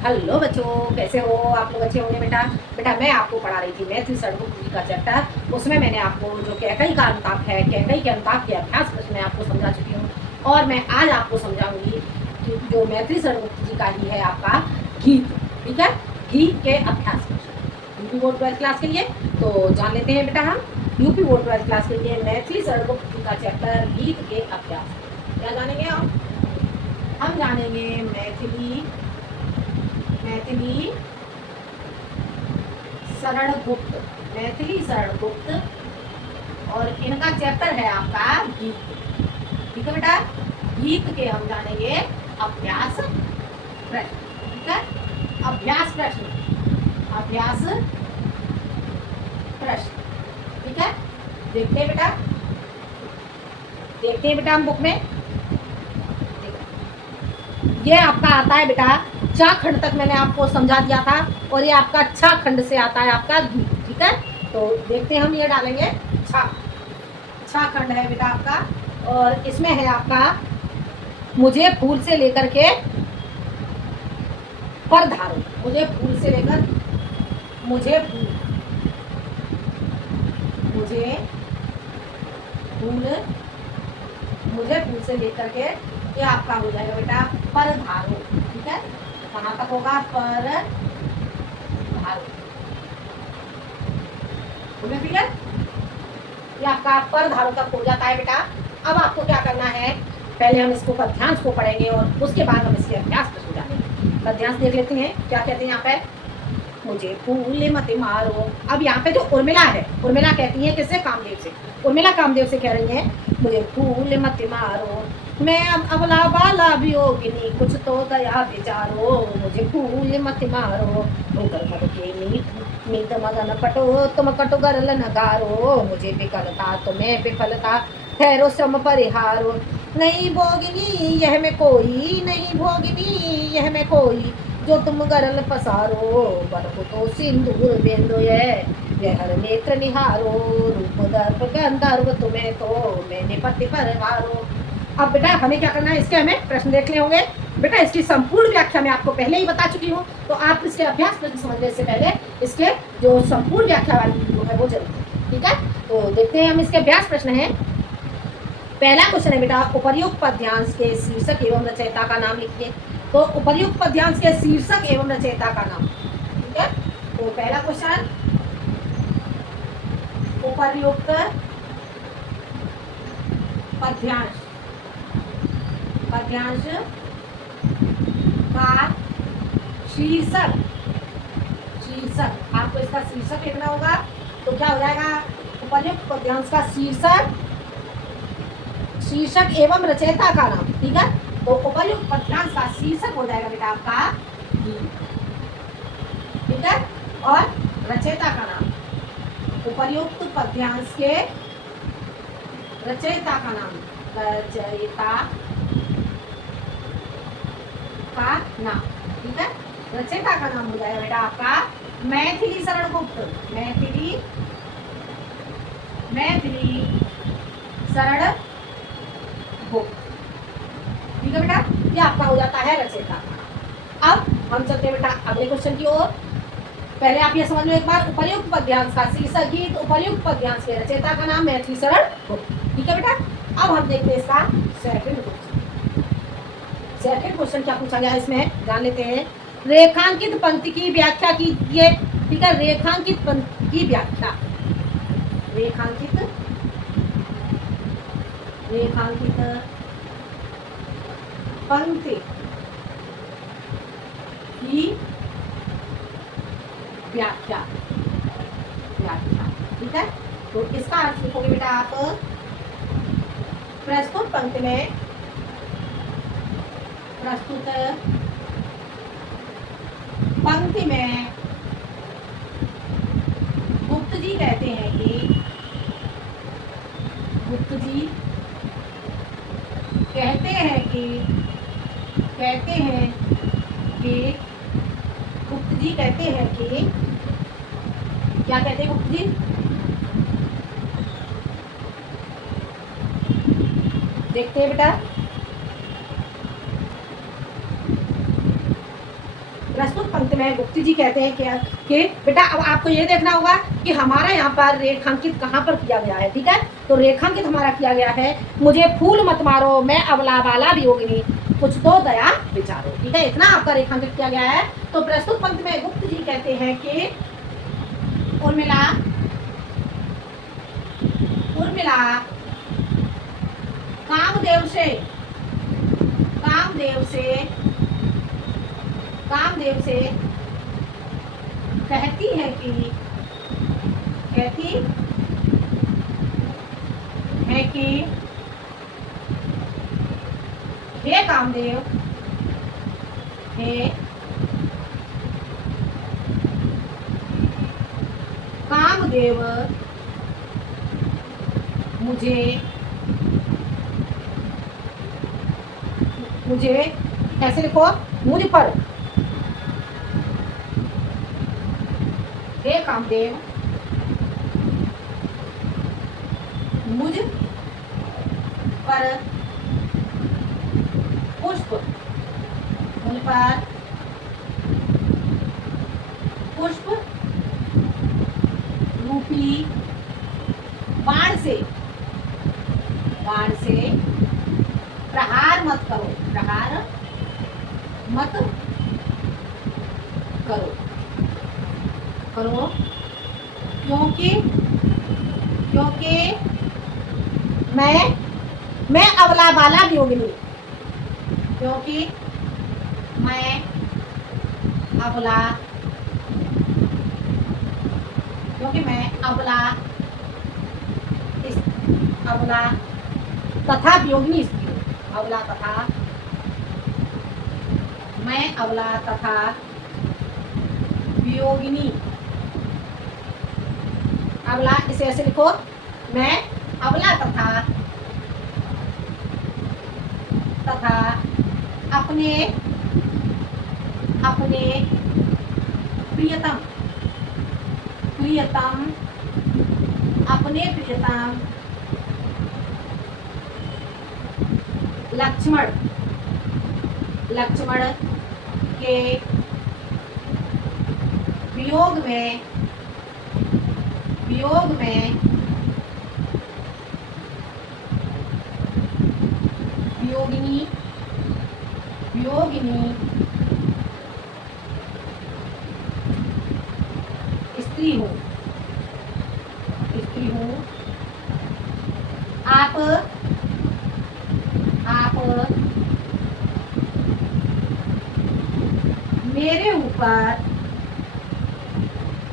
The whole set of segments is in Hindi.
हेलो बच्चों, कैसे हो आप लोग? अच्छे होंगे बेटा। बेटा मैं आपको पढ़ा रही थी मैथिली षडरूप का चैप्टर। उसमें मैंने आपको जो कैकई का अनुताप है, कैकई के अनुताप के अभ्यास प्रश्न मैं आपको समझा चुकी हूँ। और मैं आज आपको समझाऊंगी कि जो मैथिली षडरूप जी का ही है आपका गीत। ठीक है, गीत के अभ्यास प्रश्न यूपी बोर्ड 12th क्लास के लिए। तो जान लेते हैं बेटा हम यूपी बोर्ड 12th क्लास के लिए मैथिली षडरूप जी का चैप्टर गीत के अभ्यास। क्या जानेंगे हम जानेंगे मैथिली मैथिली शरण गुप्त, मैथिली शरण गुप्त। और इनका चैप्टर है आपका गीत। ठीक है बेटा, गीत के हम जानेंगे अभ्यास प्रश्न। ठीक है, अभ्यास प्रश्न, अभ्यास प्रश्न। ठीक है, देखते हैं बेटा, देखते हैं बेटा हम बुक में। ये आपका आता है बेटा चा खंड तक मैंने आपको समझा दिया था, और ये आपका छा खंड से आता है आपका गीत। ठीक है, तो देखते हैं हम ये डालेंगे छा खंड है बेटा आपका। और इसमें है आपका मुझे फूल से लेकर के पर धारो, मुझे फूल से लेकर मुझे फूल मुझे फूल मुझे फूल से लेकर के ये आपका हो जाएगा बेटा पर धारो। ठीक है, कहाँ तक होगा? पर धारो। क्लियर? ये आपका पर धारो तक हो जाता है बेटा। अब आपको क्या करना है, पहले हम इसको पद्यांश को पढ़ेंगे और उसके बाद हम इसके अभ्यास प्रश्न जानेंगे। पद्यांश देख लेते हैं क्या कहते हैं यहाँ पे। मुझे फूल मत मारो। अब यहाँ पे जो उर्मिला है, उर्मिला कहती है किससे? कामदेव से। उर्मिला कामदेव से कह रही है मुझे फूल मत मारो, मैं अब अबला बाला वियोगिनी, कुछ तो दया विचारो, मुझे फूल मत मारो, उगर मर के मीत मगन पटो, तुम कटो गरल नगारो, मुझे विकलता तुम्हें विफलता, ठहरो श्रम परिहारो, नहीं भोगिनी यह में कोई, नहीं भोगिनी यह में कोई, जो तुम गरल पसारो, बरको तो सिंदूर बेंदो ये हर नेत्र निहारो, रूप दर्प गंधर्व तुम्हें तो मैंने पति परवारो। अब बेटा हमें क्या करना है, इसके हमें प्रश्न देखने होंगे। बेटा इसकी संपूर्ण व्याख्या मैं आपको पहले ही बता चुकी हूँ, तो आप इसके अभ्यास प्रश्न समझने से पहले इसके जो संपूर्ण व्याख्या वाली वीडियो है वो जरूर। ठीक है, तो देखते हैं हम इसके अभ्यास प्रश्न है। पहला क्वेश्चन है बेटा उपर्युक्त पद्यांश के शीर्षक एवं रचयिता का नाम लिखिए। तो उपर्युक्त पद्यांश के शीर्षक एवं रचयिता का नाम। ठीक है, तो पहला क्वेश्चन उपर्युक्त पद्यांश पद्यांश का शीर्षक, शीर्षक आपको इसका शीर्षक लिखना होगा। तो क्या हो जाएगा? उपर्युक्त पद्यांश का शीर्षक, शीर्षक एवं रचयिता का नाम। ठीक है, तो उपर्युक्त पद्यांश का शीर्षक हो जाएगा बेटा आपका गीत। ठीक है, और रचयिता का नाम, उपर्युक्त पद्यांश के रचयिता का नाम, रचयिता का नाम। ठीक है, रचयिता का नाम हो जाएगा बेटा आपका मैथिली शरण गुप्त, मैथिली शरण गुप्त। ठीक है बेटा, ये आपका हो जाता है रचयिता। अब हम चलते हैं बेटा अगले क्वेश्चन की ओर। पहले आप ये समझ लो एक बार, उपर्युक्त पद्यांश का शीर्षक गीत, उपर्युक्त पद्यांश के रचयिता का नाम मैथिली शरण गुप्त। ठीक है बेटा, अब हम देखते हैं इसका सेकंड क्वेश्चन। सेकंड क्वेश्चन क्या पूछा गया है इसमें जान लेते हैं। रेखांकित पंक्ति की व्याख्या कीजिए। ठीक है, रेखांकित पंक्ति की व्याख्या, रेखांकित पंक्ति की व्याख्या। ठीक है, तो इसका अर्थ लिखोगे बेटा आप, प्रस्तुत पंक्ति में, प्रस्तुत पंक्ति में गुप्त जी कहते हैं कि, गुप्त जी कहते हैं कि गुप्त जी कहते हैं कि क्या कहते हैं गुप्त जी? देखते हैं बेटा, प्रस्तुत पंक्ति में गुप्ती जी कहते हैं कि बेटा अब आपको ये देखना होगा कि हमारा यहाँ पर रेखांकित कहाँ पर किया गया है। ठीक है, तो रेखांकित हमारा किया गया है, मुझे फूल मत मारो मैं अबला बाला वियोगिनी, कुछ तो दया विचारो। ठीक है, इतना आपका रेखांकित किया गया है। तो प्रस्तुत पंक्ति में गुप्त जी कहते हैं कि उर्मिला उर्मिला कामदेव से कामदेव से कामदेव से कहती है कि हे कामदेव, हे कामदेव मुझे ऐसे लिखो, मुझ पर, हे कामदेव मुझ पर पुष्प रूपी बाण से प्रहार मत करो क्योंकि मैं अबला बाला वियोगिनी, क्योंकि मैं अबला तथा वियोगिनी स्त्री हूँ। मैं अबला तथा वियोगिनी, अबला इसे ऐसे लिखो, मैं अबला तथा अपने प्रियतम लक्ष्मण के वियोग में वियोगिनी स्त्री हूँ। आप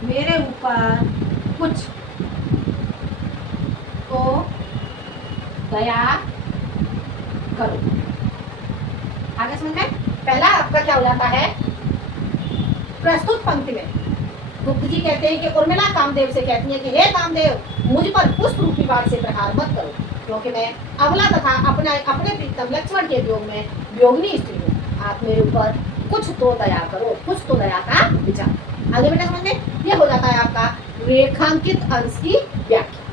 मेरे ऊपर कुछ तो दया करो। आगे समझ में? पहला आपका क्या हो जाता है, प्रस्तुत पंक्ति में गुप्त जी कहते हैं कि उर्मिला कामदेव से कहती है कि हे कामदेव मुझ पर पुष्प रूपी बाण से प्रहार मत करो, क्योंकि मैं अबला तथा अपने प्रीतम लक्ष्मण के वियोग में वियोगिनी स्त्री हूँ। आप मेरे ऊपर कुछ तो दया करो, कुछ तो दया का विचार। आगे बेटा समझ में? ये हो जाता है आपका रेखांकित अंश की व्याख्या।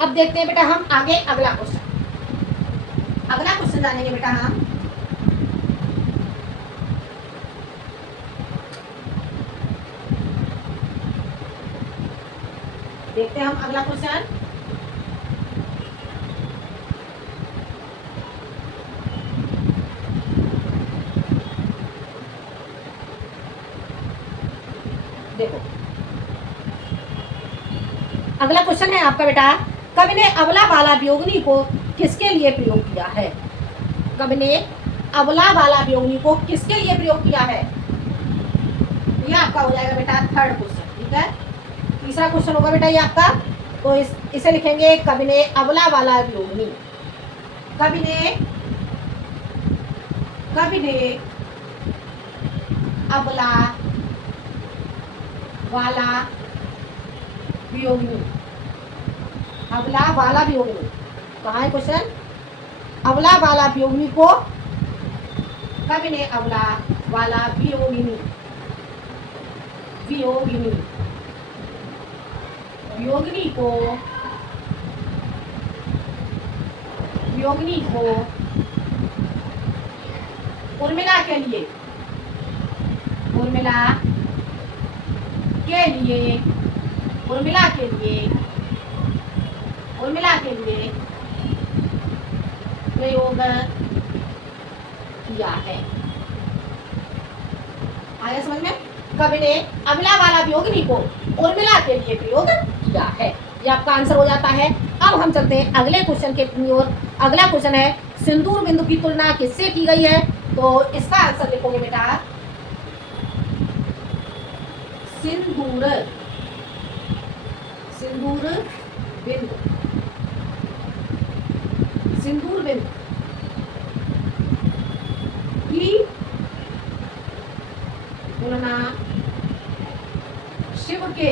अब देखते हैं बेटा हम आगे अगला क्वेश्चन जानेंगे बेटा हम। देखते हैं हम अगला क्वेश्चन। देखो अगला क्वेश्चन है आपका बेटा, कवि ने अबला बाला वियोगिनी को किसके लिए प्रयोग किया है? कवि ने अबला बाला वियोगिनी को किसके लिए प्रयोग किया है? ये आपका हो जाएगा बेटा थर्ड क्वेश्चन। ठीक है, तीसरा क्वेश्चन होगा बेटा ये आपका, तो इसे लिखेंगे कवि ने अबला बाला वियोगिनी, कवि ने अबला वाला वियोगिनी, अबला वाला वियोगिनी कहाँ है क्वेश्चन? अबला वाला वियोगिनी को कवि ने अबला वाला वियोगिनी को उर्मिला के लिए उर्मिला के लिए, उर्मिला के लिए, उर्मिला के लिए प्रयोग किया है। आगे समझ में? कवि ने अमिला वाला वियोगिनी को उर्मिला के लिए प्रयोग किया है। ये आपका आंसर हो जाता है। अब हम चलते हैं अगले क्वेश्चन के ओर। अगला क्वेश्चन है सिंदूर बिंदु की तुलना किससे की गई है? तो इसका आंसर लिखोगे बेटा सिंदूर, सिंदूर बिंदु, सिंदूर बिंदु की तुलना शिव के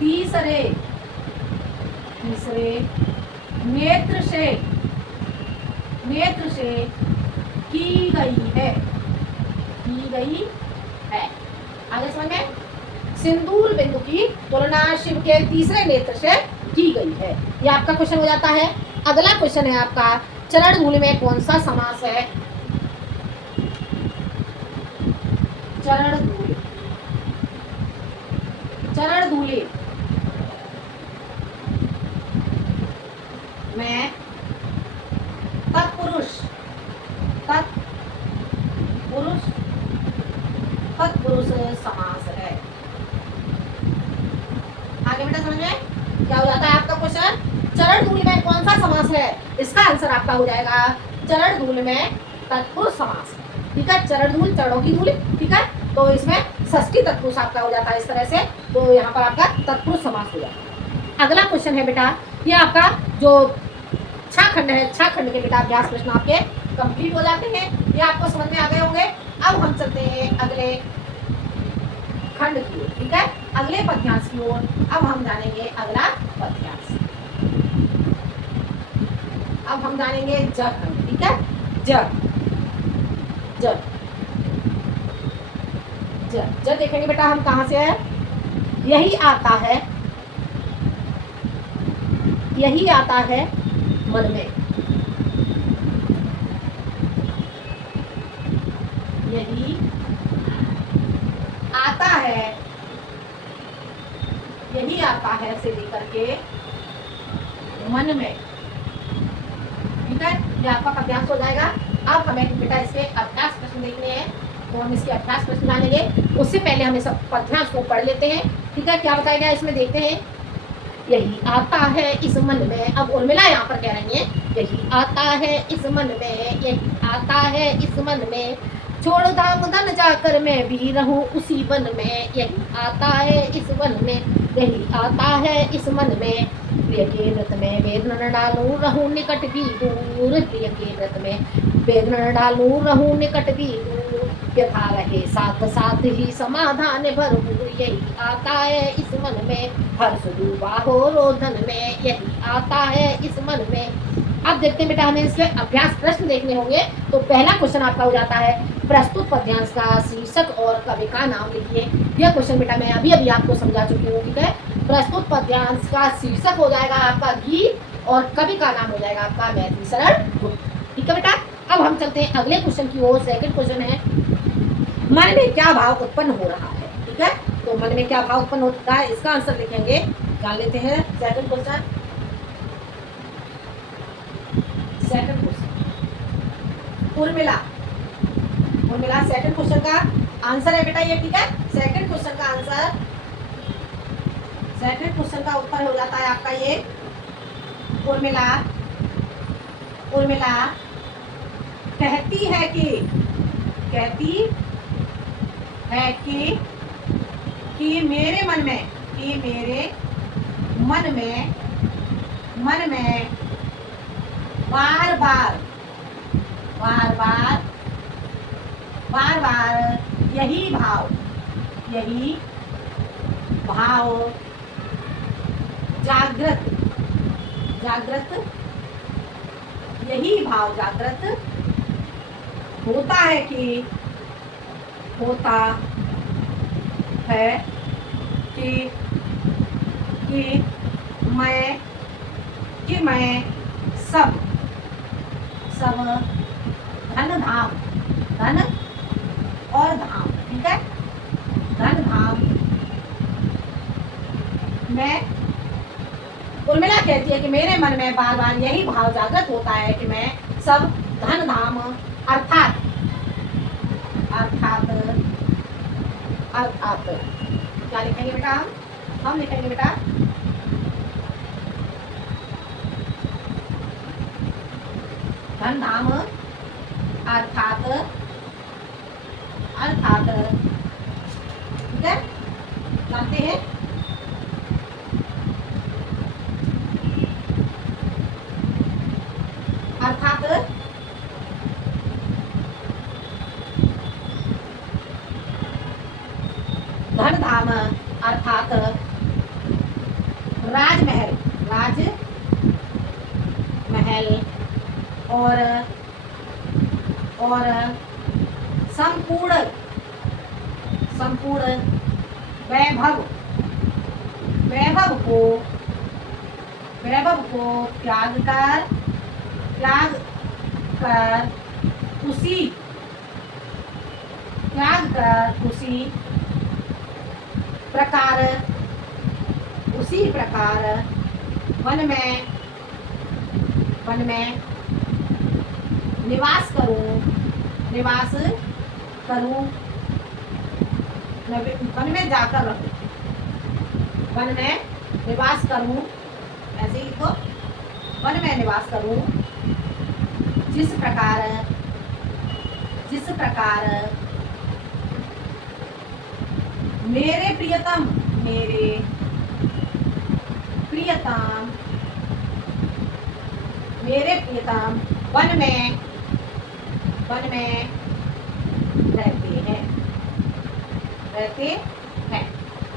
तीसरे नेत्र से की गई है, आगे समझ में? सिंदूर बिंदु की तुलना शिव के तीसरे नेत्र से की गई है। ये आपका क्वेश्चन हो जाता है। अगला क्वेश्चन है आपका चरण धूलि में कौन सा समास है? चरण धूलि, चरण धूलि में तत्पुरुष, तत्पुरुष समास है। आगे बेटा समझ में क्या हो जाता है आपका क्वेश्चन? चरण धूलि में कौन सा समास है? इसका आंसर आपका हो जाएगा चरण धूलि में तत्पुरुष समास। ठीक है, चरण धूल चरणों की धूल, ठीक है, तो इसमें षष्ठी तत्पुरुष आपका हो जाता है इस तरह से, तो यहाँ पर आपका तत्पुरुष समास हो जाता है। अगला क्वेश्चन है बेटा, ये आपका जो 6 खंड है, 6 खंड के बेटा अभ्यास प्रश्न आपके कंप्लीट हो जाते हैं। ये आपको समझ में आ गए होंगे। अब हम चलते हैं अगले खंड की ओर, ठीक है, अगले पद्यांश की ओर। अब हम जानेंगे अगला पद्यांश। अब हम जानेंगे ज खंड, ठीक है, ज देखेंगे बेटा हम कहां से है। यही आता है मन में, यही आता है से लेकर के मन में, ठीक है, ये आपका पद्यांश हो जाएगा। अब हमें बेटा इसके अभ्यास प्रश्न देखने हैं, तो हम इसके अभ्यास प्रश्न जानेंगे। उससे पहले हम इस पद्यांश को पढ़ लेते हैं, ठीक है, क्या बताया गया इसमें देखते हैं। यही आता है इस मन में, अब उर्मिला यहाँ पर कह रही है यही आता है इस मन में, यही आता है इस मन में, छोड़ धाम धन जाकर मैं भी रहूं उसी वन में, यही आता है इस वन में, यही आता है इस मन में, प्रिय के व्रत में वेद न डालूं रहूं निकट भी दूर, प्रिय के व्रत में वेद न डालूं रहूं निकट भी दूर, यथा रहे साथ साथ ही समाधान भरपूर, यही आता है इस मन में, हर्ष डूबा हो रोदन में, यही आता है इस मन में। अब देखते हैं बेटा हमें इसके अभ्यास प्रश्न देखने होंगे। तो पहला क्वेश्चन आपका हो जाता है प्रस्तुत पद्यांश का शीर्षक और कवि का नाम लिखिए। यह क्वेश्चन बेटा मैं अभी आपको समझा चुकी हूँ, ठीक है। प्रस्तुत पद्यांश का शीर्षक हो जाएगा आपका गीत और कवि का नाम हो जाएगा आपका मैथिलीशरण गुप्त, ठीक है बेटा। अब हम चलते हैं अगले क्वेश्चन की ओर। सेकंड क्वेश्चन है मन में क्या भाव उत्पन्न हो रहा है, ठीक है। तो मन में क्या भाव उत्पन्न होता है इसका आंसर लिखेंगे, जान लेते हैं। Second question Urmila second question का आंसर है बेटा ये, ठीक है। सेकंड क्वेश्चन का आंसर, सेकंड क्वेश्चन का उत्तर हो जाता है आपका ये उर्मिला कहती है कि मेरे मन में बार बार यही भाव जागृत होता है कि मैं सब धन धाम, धन और धाम, ठीक है। धन धाम मैं, उर्मिला कहती है कि मेरे मन में बार बार यही भाव जागृत होता है कि मैं सब धन धाम अर्थात अर्थात अर्थात क्या लिखेंगे बेटा, हम लिखेंगे बेटा धन धाम अर्थात अर्थात, ठीक है, जानते हैं। अर्थात धन धाम अर्थात राजमहल, राजमहल और संपूर्ण संपूर्ण वैभव को त्याग कर उसी प्रकार वन में निवास करूं, वन में जाकर रहूं, वन में निवास करूं, ऐसे ही तो वन में निवास करूं, जिस प्रकार मेरे प्रियतम वन में रहते हैं।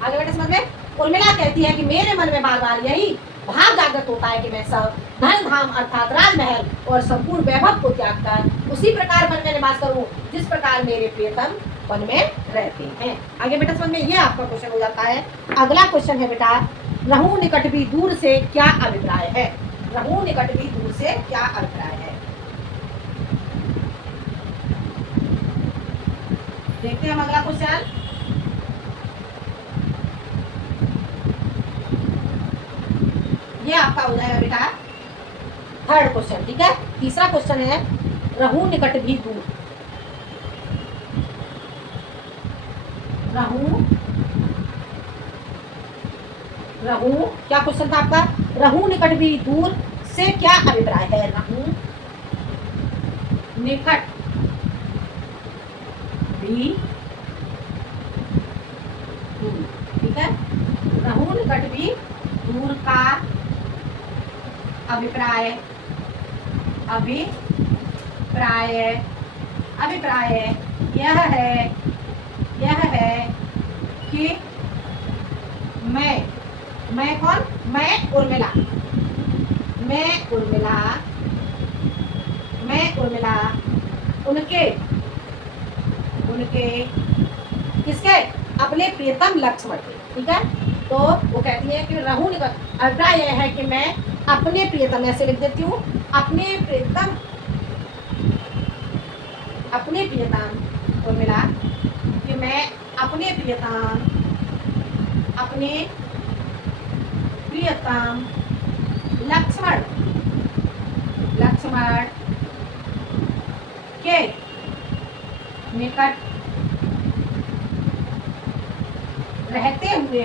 आगे बेटे समझ में। उर्मिला कहती है कि मेरे मन में बार बार यही भाव जागृत होता है कि मैं सब धन धाम अर्थात राजमहल और संपूर्ण वैभव को त्याग कर उसी प्रकार वन में निवास करूं जिस प्रकार मेरे प्रियतम वन में रहते हैं। आगे बेटा समझ में, ये आपका क्वेश्चन हो जाता है। अगला क्वेश्चन है बेटा, रहूं निकट भी दूर से क्या अभिप्राय है। रहूं निकट भी दूर से क्या अभिप्राय है, देखते हैं हम अगला क्वेश्चन। ये आपका हो जाएगा बेटा थर्ड क्वेश्चन, ठीक है। तीसरा क्वेश्चन है रहूं निकट भी दूर, रहूं क्या क्वेश्चन था आपका, रहूं निकट भी दूर से क्या अभिप्राय है। रहूं निकट भी दूर, ठीक है। रहूं निकट भी दूर का अभिप्राय यह है कि मैं कौन, मैं उर्मिला उनके किसके, अपने प्रियतम लक्ष्मण के, ठीक है। तो वो कहती है कि रहूं निकट, अभिप्राय यह है कि मैं अपने प्रियतम, ऐसे लिख देती हूँ, अपने प्रियतम उर्मिला कि मैं अपने प्रियतम लक्ष्मण के निकट रहते हुए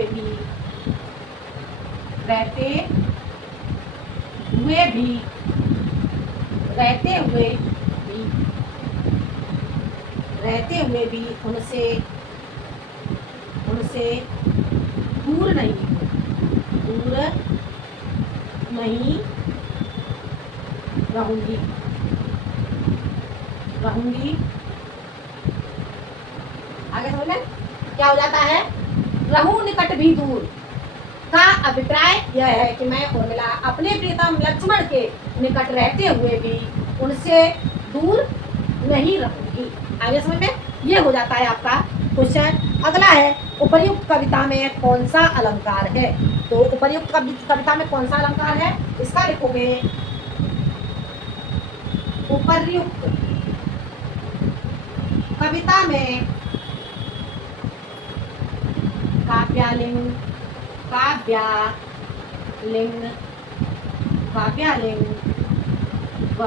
भी उनसे दूर नहीं रहूंगी। आगे समझ में क्या हो जाता है, रहूं निकट भी दूर का अभिप्राय यह है कि मैं उर्मिला अपने प्रियतम लक्ष्मण के निकट रहते हुए भी उनसे दूर नहीं रहूंगी। आगे समझ में, ये हो जाता है आपका क्वेश्चन। अगला है उपर्युक्त कविता में कौन सा अलंकार है। तो उपर्युक्त कविता में कौन सा अलंकार है, इसका लिखोगे उपर्युक्त कविता में काव्यालिंग, काव्यालिंग, काव्यालिंग व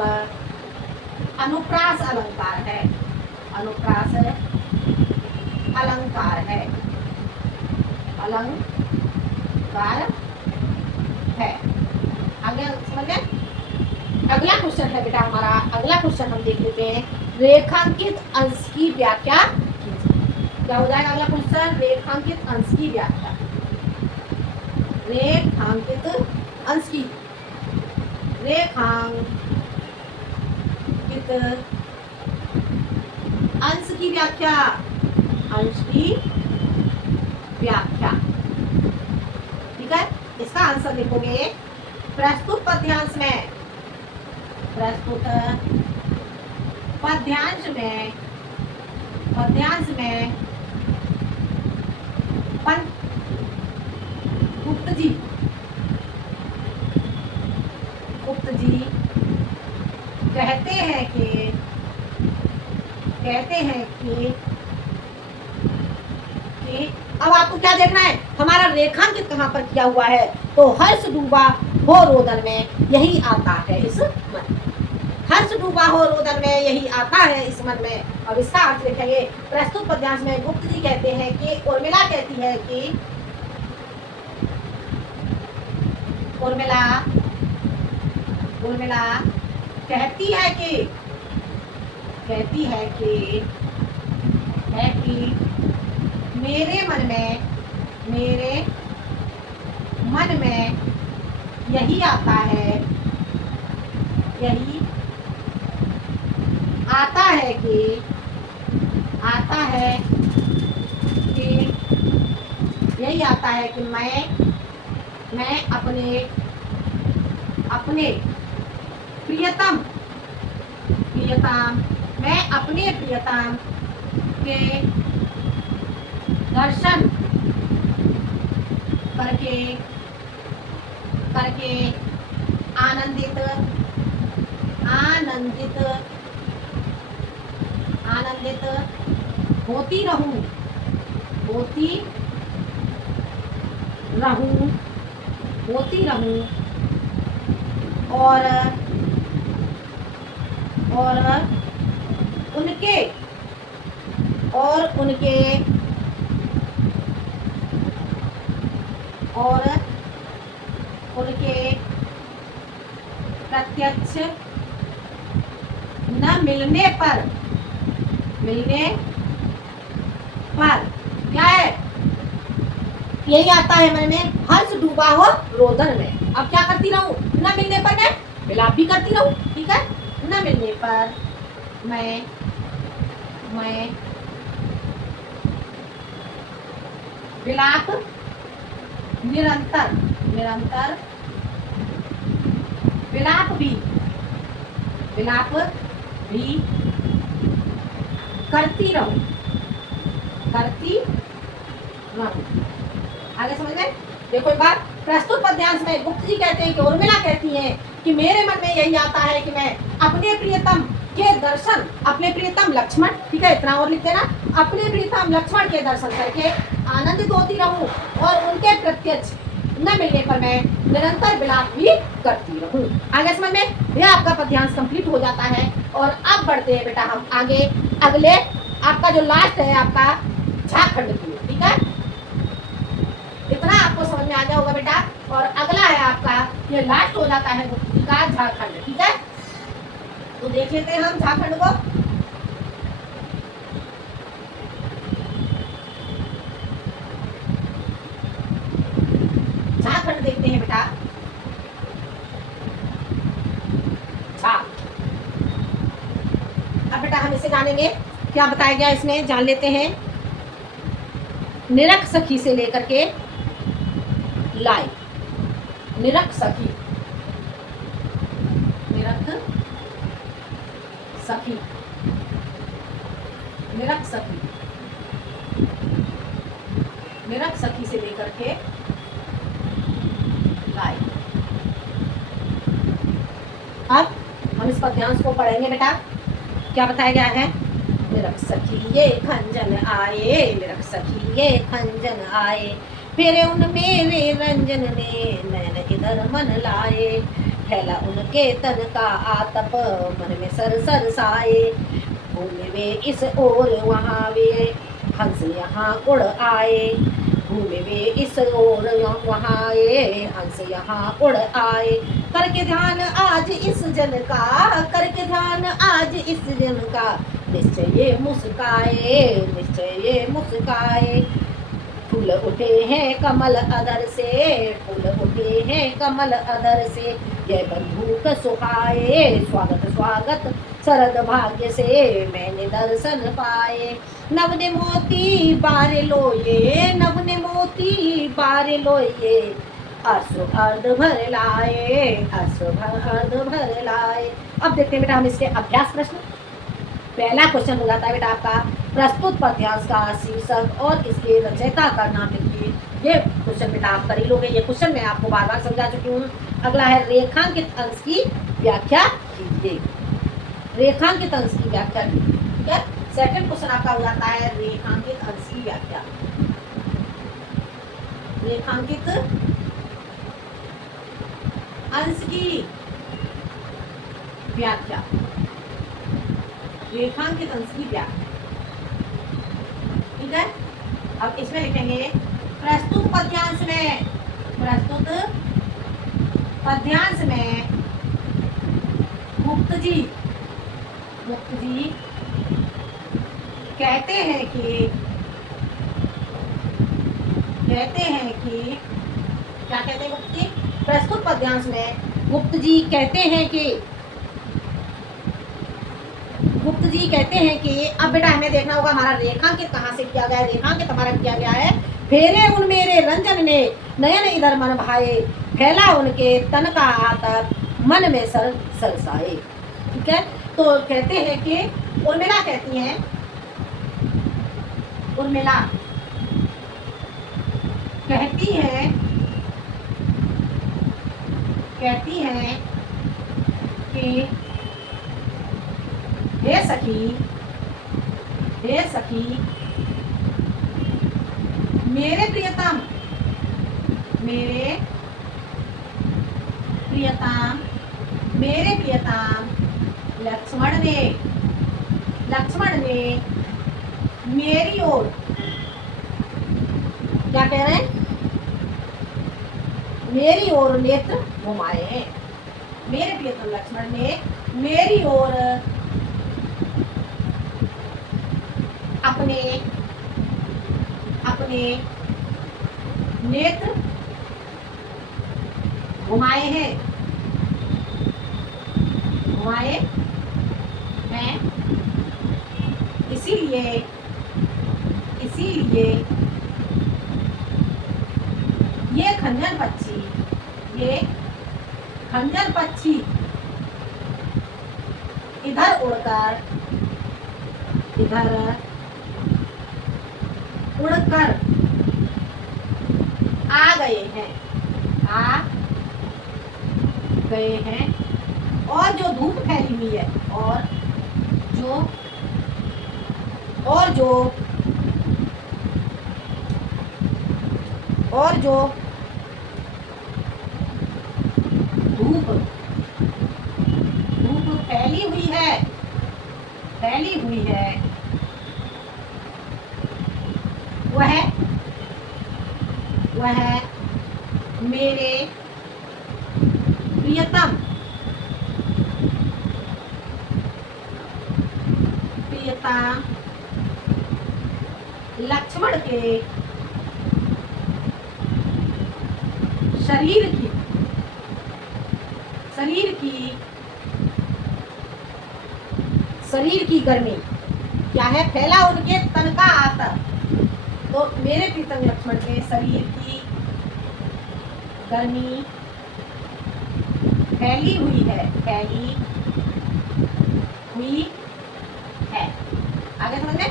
अनुप्रास अलंकार है, अनुप्रास अलंकार है, अलंकार है। आगे समझ में? अगला क्वेश्चन है बेटा हमारा, अगला क्वेश्चन हम देख लेते हैं। रेखांकित अंश की व्याख्या कीजिए। क्या हो जाएगा अगला क्वेश्चन? रेखांकित अंश की व्याख्या। रेखांकित अंश की, रेखांकित अंश की व्याख्या, अंश की व्याख्या। ठीक है, इसका आंसर लिखोगे प्रस्तुत पद्यांश में, प्रस्तुत पद्यांश में, पद्यांश में गुप्त जी, गुप्त जी कहते हैं कि अब आपको क्या देखना है, हमारा रेखांकित कहाँ पर किया हुआ है, तो हर्ष डूबा हो रोदन में यही आता है इस मन, हर्ष डूबा हो रोदन में यही आता है इस मन में। अब इसका अर्थ लिखेंगे, प्रस्तुत पद्यांश में गुप्त जी कहते हैं कि उर्मिला कहती है कि, उर्मिला कहती है कि मेरे मन में यही आता है, यही आता है कि यही आता है कि मैं अपने प्रियतम मैं अपने प्रियतम के दर्शन करके आनंदित होती रहूं और उनके प्रत्यक्ष न मिलने पर क्या है, यही आता है मन में, हर्ष डूबा हो रोदन में। अब क्या करती रहूं, न मिलने पर मैं विलाप भी करती रहूं। ठीक है, न मिलने पर मैं विलाप निरंतर विलाप भी करती रहूं। आगे समझ में? देखो एक बार, प्रस्तुत पद्यांश में गुप्त जी कहते हैं कि उर्मिला कहती है कि मेरे मन में यही आता है कि मैं अपने प्रियतम के दर्शन, अपने प्रियतम लक्ष्मण, ठीक है इतना और लिख देना, अपने प्रियतम लक्ष्मण के दर्शन करके आनंदित होती रहूं और उनके प्रत्यक्ष न मिलने पर मैं निरंतर विलाप भी करती रहूं। आगे समझ में? यह आपका पद्यांश कंप्लीट हो जाता है। और अब बढ़ते हैं बेटा हम आगे, अगले आपका जो लास्ट है आपका झाखंड की। ठीक है, इतना आपको समझ में आ गया होगा बेटा। और अगला है आपका, ये लास्ट हो जाता है का झाखंड। ठीक है, तो देख लेते हैं हम झाखंड को। झाखंड देखते हैं बेटा। अब बेटा हम इसे जानेंगे, क्या बताया गया इसमें जान लेते हैं। निरख सखी से लेकर के लाई, निरख सखी, निरख सखी, निरख सखी, निरख सखी से लेकर के लाई। अब हम इस पद्यांश को पढ़ेंगे बेटा। क्या बताया गया है, निरख सखी ये खंजन आए, निरख सखी ये खंजन आए, फेरे उन मेरे रंजन ने नैन इधर मन लाए, फैला उनके तन का आतप मन में सर सर साए, घूमे वे इस ओर वहाँ वे हंस यहाँ उड़ आए, घूमे वे इस ओर वहाँ आए हंस यहाँ उड़ आए, करके ध्यान आज इस जन का, करके ध्यान आज इस जन का, निश्चय ये मुस्काए, निश्चय ये मुस्काए, फूल उठे हैं कमल अदर से, फूल उठे हैं कमल अदर से, जय बंधुक सुहाए, स्वागत स्वागत शरद भाग्य से मैंने दर्शन पाए, नवने मोती बारे लोये, नवने मोती बारे लोये, अश्रु अर्ध भर लाए, अश्रु अर्ध भर लाए। अब देखते हैं बेटा हम इसके अभ्यास प्रश्न। पहला क्वेश्चन हो जाता है बेटा आपका, प्रस्तुत पद्यांश का शीर्षक और इसके रचयिता का नाम लिखिए। ये क्वेश्चन बेटा आप कर ही लोगे, ये क्वेश्चन मैं आपको बार बार समझा चुकी हूँ। अगला है रेखांकित अंश की व्याख्या कीजिए, रेखांकित अंश की व्याख्या कीजिए। ठीक है, सेकंड क्वेश्चन आपका हो जाता है रेखांकित अंश की व्याख्या, रेखांकित अंश की व्याख्या, रेखांकित अंश की व्याख्या। ठीक है, अब इसमें लिखेंगे प्रस्तुत पद्यांश में, प्रस्तुत पद्यांश में मुक्त जी कहते हैं कि क्या कहते हैं गुप्त जी? प्रस्तुत पद्यांश में गुप्त जी कहते हैं कि, गुप्त जी कहते हैं कि, अब बेटा हमें देखना होगा हमारा रेखांकित कहाँ से किया गया है। रेखांकित हमारा किया गया है, फेरे उन मेरे रंजन ने नयन इधर मन भाए, फैला उनके तन का आतप मन में सर सरसाए। ठीक है, तो कहते हैं कि उर्मिला कहती हैं, उर्मिला कहती हैं कि हे सखी मेरे प्रियतम लक्ष्मण ने मेरी ओर, क्या कह रहे हैं, मेरी ओर नेत्र घुमाए हैं। मेरे प्रियतम लक्ष्मण ने मेरी ओर अपने नेत्र घुमाए हैं, इसीलिए ये खंजर पक्षी इधर उड़कर आ गए हैं, और जो धूप फैली हुई है, और जो धूप फैली हुई है वह मेरे प्रियतम लक्ष्मण के शरीर की गर्मी क्या है, फैला उनके तन का आतप। तो मेरे प्रीतम लक्ष्मण के शरीर की गर्मी फैली हुई है। आगे समझ में,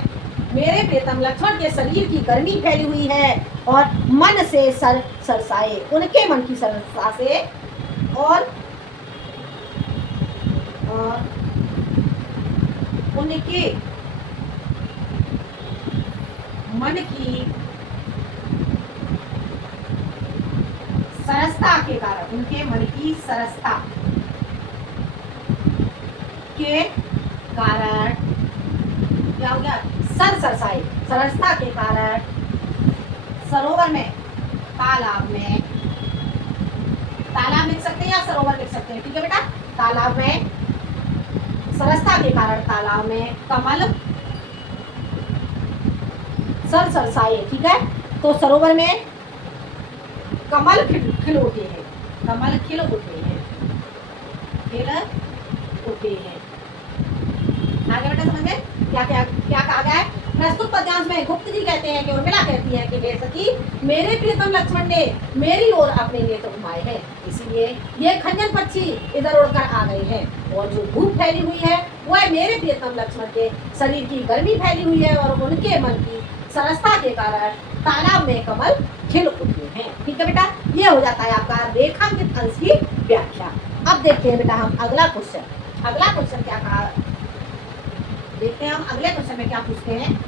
मेरे प्रीतम लक्ष्मण के शरीर की गर्मी फैली हुई है और मन से सरसाए, उनके मन की सरसा से, और उनके मन की सरसता के कारण, उनके मन की सरसता के कारण क्या हो गया, सरसाई, सरसता के कारण सरोवर में, तालाब में, तालाब लिख सकते हैं या सरोवर लिख सकते हैं, ठीक है बेटा। तालाब में, सरसता के कारण तालाब में कमल सरसाई, ठीक है। तो सरोवर में कमल खिल उठे हैं, कमल खिल उठे हैं, खिल उठे हैं। आगे बेटा समझ में क्या क्या क्या कहा गया है। प्रस्तुत पद्यांश में गुप्त जी कहते हैं कि उर्मिला कहती है कि हे सखी, मेरे प्रियतम लक्ष्मण ने मेरी ओर अपने नेत्र घुमाए हैं, इसीलिए ये खंजन पक्षी इधर उड़कर आ गए हैं, और जो धूप फैली हुई है वह मेरे प्रियतम लक्ष्मण के शरीर की गर्मी फैली हुई है, और उनके मन की सरसता के कारण तालाब में कमल खिल उठे हैं, ठीक है बेटा। ये हो जाता है आपका रेखांकित अंश की व्याख्या। अब देखते हैं बेटा हम अगला क्वेश्चन। अगला क्वेश्चन क्या कहा, देखते हैं हम अगले क्वेश्चन में क्या पूछते हैं।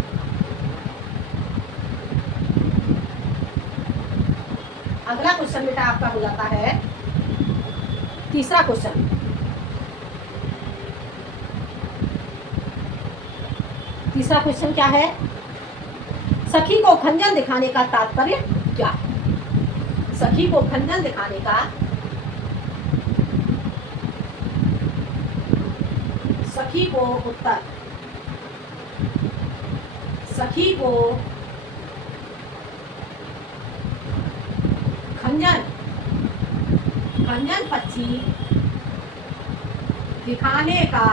अगला क्वेश्चन बेटा आपका हो जाता है तीसरा क्वेश्चन। तीसरा क्वेश्चन क्या है, सखी को खंजन दिखाने का तात्पर्य क्या है। सखी को खंजन दिखाने का, सखी को उत्तर, सखी को खंजन, खंजन पक्षी दिखाने का,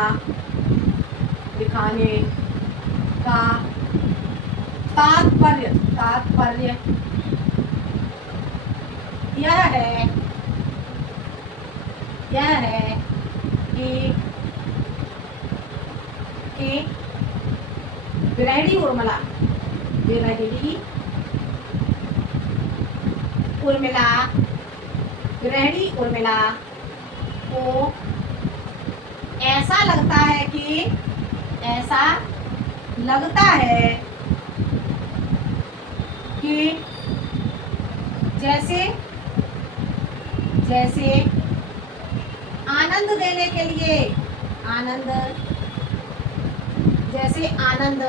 दिखाने का तात्पर्य, तात्पर्य यह है, यह है कि विरहिणी उर्मिला, विरहिणी उर्मिला, विरहिणी उर्मिला को ऐसा लगता है कि, ऐसा लगता है कि जैसे, जैसे आनंद देने के लिए, आनंद, जैसे आनंद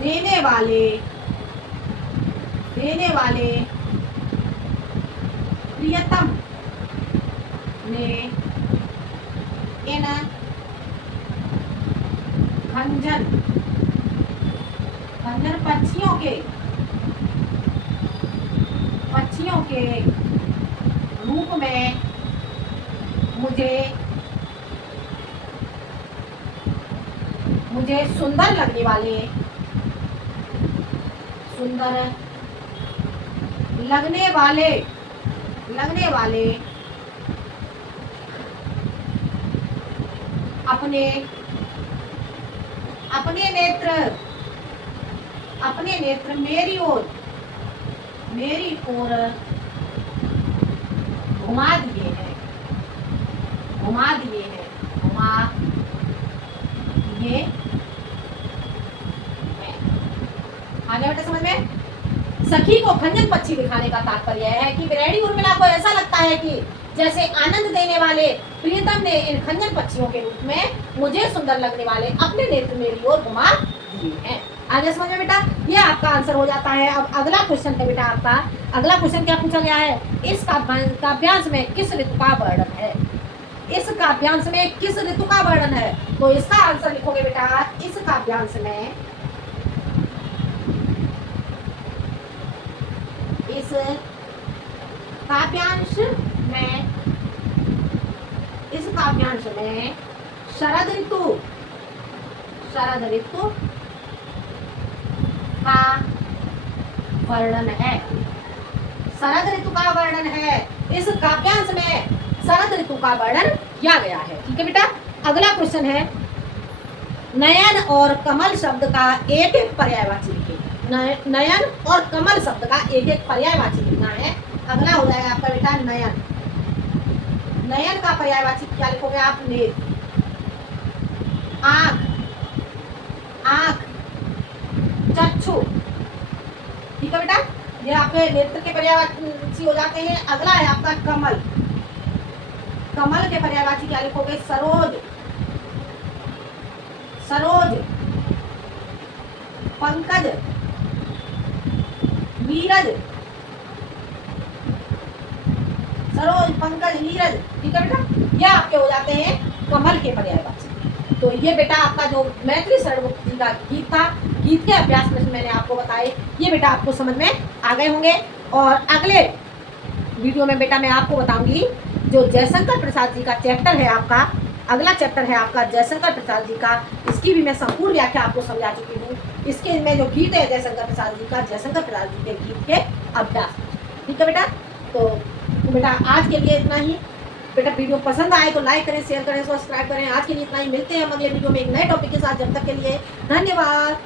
देने वाले, देने वाले प्रियतम ने इन खंजन, खंजन पक्षियों के, पक्षियों के रूप में मुझे, मुझे सुंदर लगने वाले, सुंदर लगने वाले, लगने वाले अपने, अपने नेत्र, अपने नेत्र मेरी ओर, मेरी ओर घुमा दिए हैं, घुमा दिए हैं, घुमा दिए। आगे बेटा समझ में। सखी को खंजन पक्षी दिखाने का तात्पर्य है कि विरहिणी उर्मिला को ऐसा लगता है कि जैसे आनंद देने वाले प्रियतम ने इन खंजन पक्षियों के रूप में मुझे सुंदर लगने वाले अपने नेत्र मेरी ओर घुमा दिए हैं। आगे समझ में बेटा, ये आपका आंसर हो जाता है। अब अगला क्वेश्चन है बेटा आपका, अगला क्वेश्चन क्या पूछा गया है, इस काव्यांश में किस ऋतु का वर्णन है। इस काव्यांश में किस ऋतु का वर्णन है, तो इसका आंसर लिखोगे बेटा, इस काव्यांश में, इस काव्यांश में, इस काव्यांश में शरद ऋतु, शरद ऋतु का वर्णन है, शरद ऋतु का वर्णन है। इस काव्यांश में शरद ऋतु का वर्णन किया गया है, ठीक है बेटा। अगला क्वेश्चन है, नयन और कमल शब्द का एक एक पर्यायवाची लिखिए। नयन और कमल शब्द का एक एक पर्यायवाची लिखना है। अगला हो जाएगा आपका बेटा नयन। नयन का पर्यायवाची क्या लिखोगे आप, नेत्र, आंख, आंख, चक्षु, ठीक है बेटा, ये आपके नेत्र के पर्यायवाची हो जाते हैं। अगला है आपका कमल, कमल के पर्यायवाची क्या लिखोगे? सरोज, सरोज, पंकज, नीरज, सरोज, पंकज, नीरज, ठीक है बेटा, ये आपके हो जाते हैं कमल के पर्यायवाची। तो ये बेटा आपका जो मैथिली शरणमुक्ति जी का गीत था, गीत के अभ्यास में मैंने आपको बताए, ये बेटा आपको समझ में आ गए होंगे। और अगले वीडियो में बेटा मैं आपको बताऊंगी जो जयशंकर प्रसाद जी का चैप्टर है आपका, अगला चैप्टर है आपका जयशंकर प्रसाद जी का, इसकी भी मैं संपूर्ण व्याख्या आपको समझा चुकी हूँ। इसके में जो गीत है जयशंकर प्रसाद जी का, जयशंकर प्रसाद जी के गीत के अभ्यास, ठीक है बेटा। तो बेटा आज के लिए इतना ही। बेटा वीडियो पसंद आए तो लाइक करें, शेयर करें, सब्सक्राइब करें। आज के लिए इतना ही, मिलते हैं हम अगले वीडियो में एक नए टॉपिक के साथ। जब तक के लिए धन्यवाद।